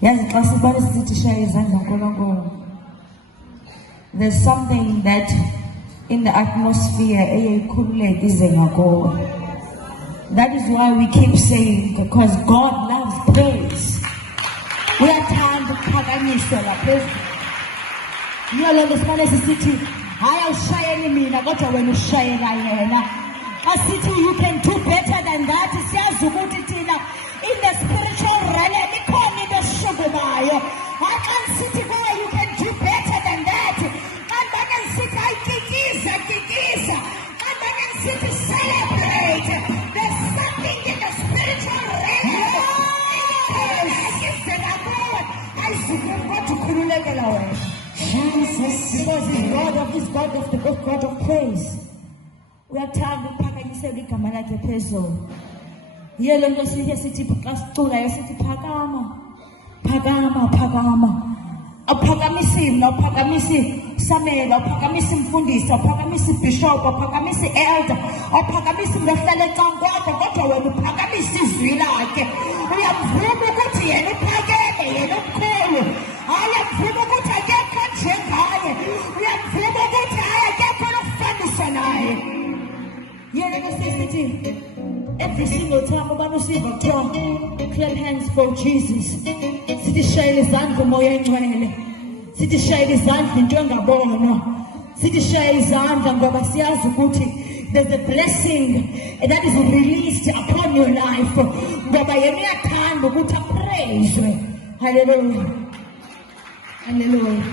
There's something that in the atmosphere, that is why we keep saying, because God loves praise. We are time to praise. You know, this man is a city. I shine me, I got when you shine. A city you can do better than that. In the spiritual realm, I can city where you can do better than that. And I can city, I can city celebrate. There's something in the spiritual realm. I see God to Kululekela. Jesus, because he's God of the God of praise. We are time to pack and say, "Come like a peso." Yellow, no city, city, Pacastula, city, Pagama, a Pagamisim, no Pagamisi, Samuel, or Pagamisim Fundis, or Pagamisim Bishop, or Pagamisi Elder, or Pagamisim the Feletan God, or what the Pagamisis like. We have Frubuti and Pagay and Cool. I am Frubuti, I get country. We have Frubuti, I get Famison. Every single time I'm going to see a drum, clap hands for Jesus. City Shale is on the Moyen. City Shale is on the Jonga Bono. City Shale is on the Babasia Zukuti. There's a blessing that is released upon your life. But by any time, we put a praise. Hallelujah. Hallelujah.